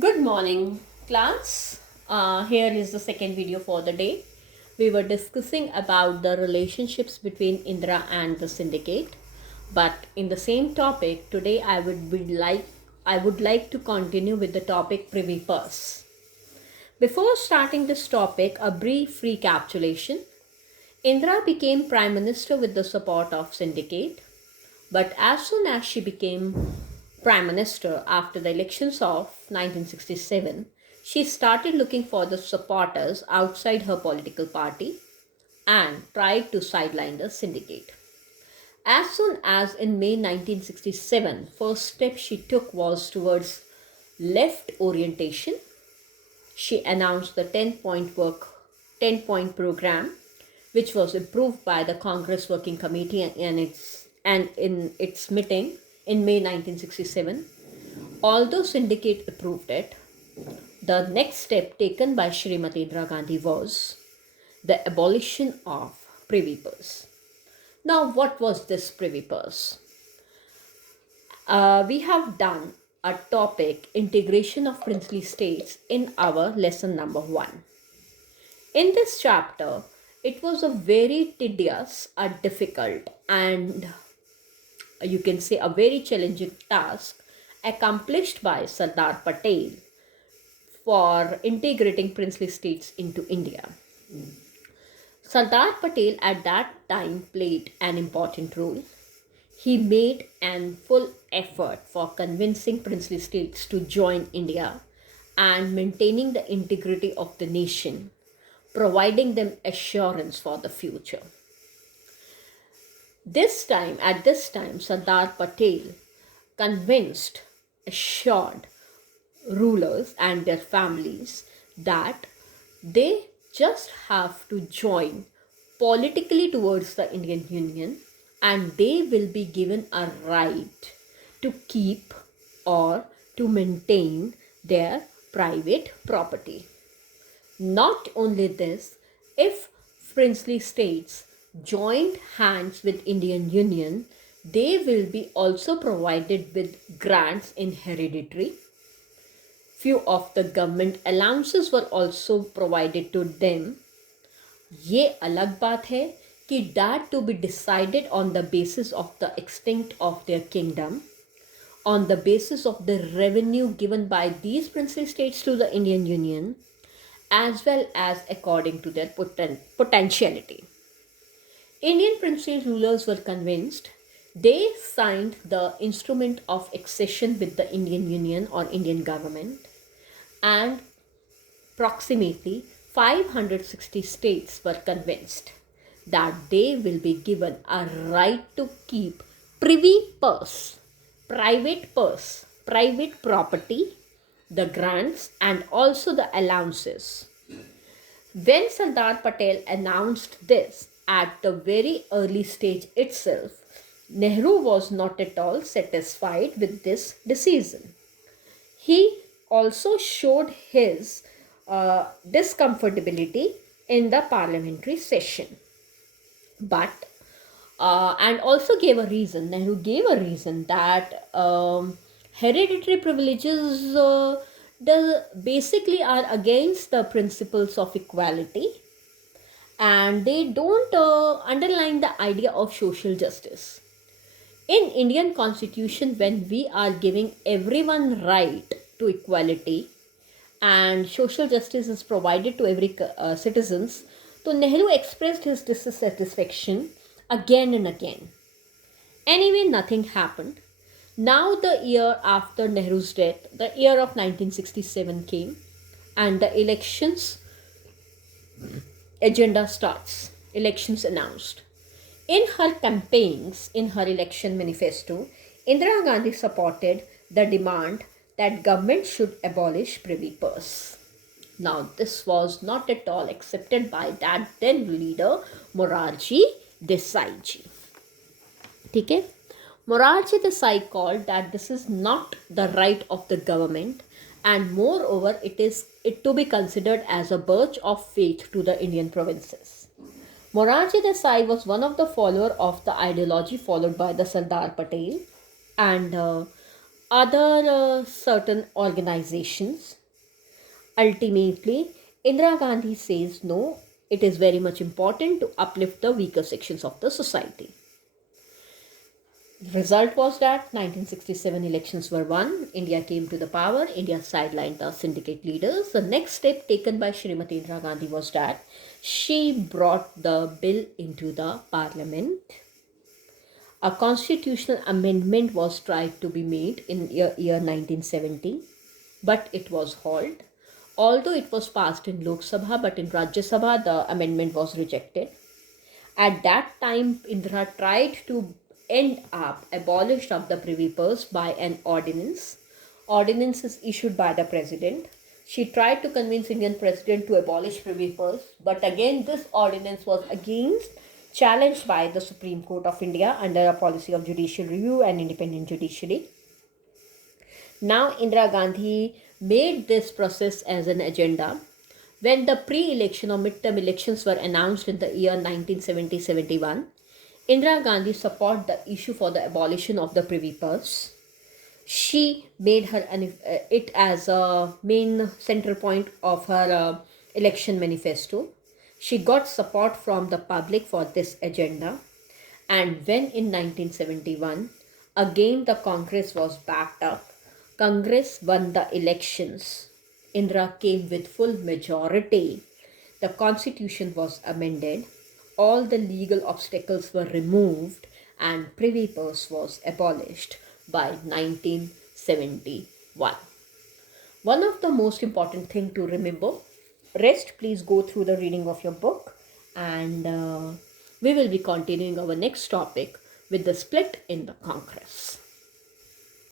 Good morning, class. Here is the second video for the day. We were discussing about the relationships between Indra and the syndicate, but in the same topic today, I would like to continue with the topic Privy Purse. Before starting this topic, a brief recapitulation. Indra became prime minister with the support of syndicate, but as soon as she became prime minister after the elections of 1967, she started looking for the supporters outside her political party and tried to sideline the syndicate. As soon as in May 1967, first step she took was towards left orientation. She announced the 10-point program, which was approved by the Congress Working Committee and in its meeting in May 1967. Although syndicate approved it, the next step taken by Srimati Indira Gandhi was the abolition of Privy Purse. Now, what was this Privy Purse? We have done a topic, integration of princely states, in our lesson number 1. In this chapter, it was a very tedious, a difficult, and you can say a very challenging task accomplished by Sardar Patel for integrating princely states into India. Sardar Patel at that time played an important role. He made an full effort for convincing princely states to join India and maintaining the integrity of the nation, providing them assurance for the future. At this time, Sardar Patel convinced, assured rulers and their families that they just have to join politically towards the Indian Union and they will be given a right to keep or to maintain their private property. Not only this, if princely states joined hands with Indian Union, they will be also provided with grants in hereditary. Few of the government allowances were also provided to them. ये अलग बात है कि that to be decided on the basis of the extent of their kingdom, on the basis of the revenue given by these princely states to the Indian Union, as well as according to their potentiality. Indian princely rulers were convinced. They signed the instrument of accession with the Indian Union or Indian government, and approximately 560 states were convinced that they will be given a right to keep privy purse, private property, the grants, and also the allowances. When Sardar Patel announced this at the very early stage itself, Nehru was not at all satisfied with this decision. He also showed his discomfortability in the parliamentary session. But and also gave a reason. Nehru gave a reason that hereditary privileges basically are against the principles of equality, and they don't underline the idea of social justice. In Indian constitution, when we are giving everyone right to equality and social justice is provided to every citizens, so Nehru expressed his dissatisfaction again and again. Anyway, nothing happened. Now the year after Nehru's death, the year of 1967 came, and the elections agenda starts. Elections announced. In her campaigns, in her election manifesto, Indira Gandhi supported the demand that government should abolish Privy Purse. Now, this was not at all accepted by that then leader Morarji Desai ji. Okay? Morarji Desai called that this is not the right of the government, and moreover it to be considered as a breach of faith to the Indian provinces. Morarji Desai was one of the followers of the ideology followed by the Sardar Patel, and other certain organizations. Ultimately, Indira Gandhi says no, it is very much important to uplift the weaker sections of the society. The result was that 1967 elections were won. India came to the power. India sidelined the syndicate leaders. The next step taken by Srimati Indira Gandhi was that she brought the bill into the parliament. A constitutional amendment was tried to be made in year 1970, but it was halted. Although it was passed in Lok Sabha, but in Rajya Sabha, the amendment was rejected. At that time, Indira tried to abolish of the Privy Purse by an ordinance. Ordinance is issued by the president. She tried to convince Indian president to abolish Privy Purse, but again this ordinance was against challenged by the Supreme Court of India under a policy of judicial review and independent judiciary. Now Indira Gandhi made this process as an agenda. When the pre-election or midterm elections were announced in the year 1970-71, Indira Gandhi supported the issue for the abolition of the Privy Purse. She made it as a main central point of her election manifesto. She got support from the public for this agenda. And when in 1971, again the Congress was backed up, Congress won the elections. Indira came with full majority. The constitution was amended. All the legal obstacles were removed and Privy Purse was abolished by 1971. One of the most important thing to remember, rest please go through the reading of your book, and we will be continuing our next topic with the split in the Congress.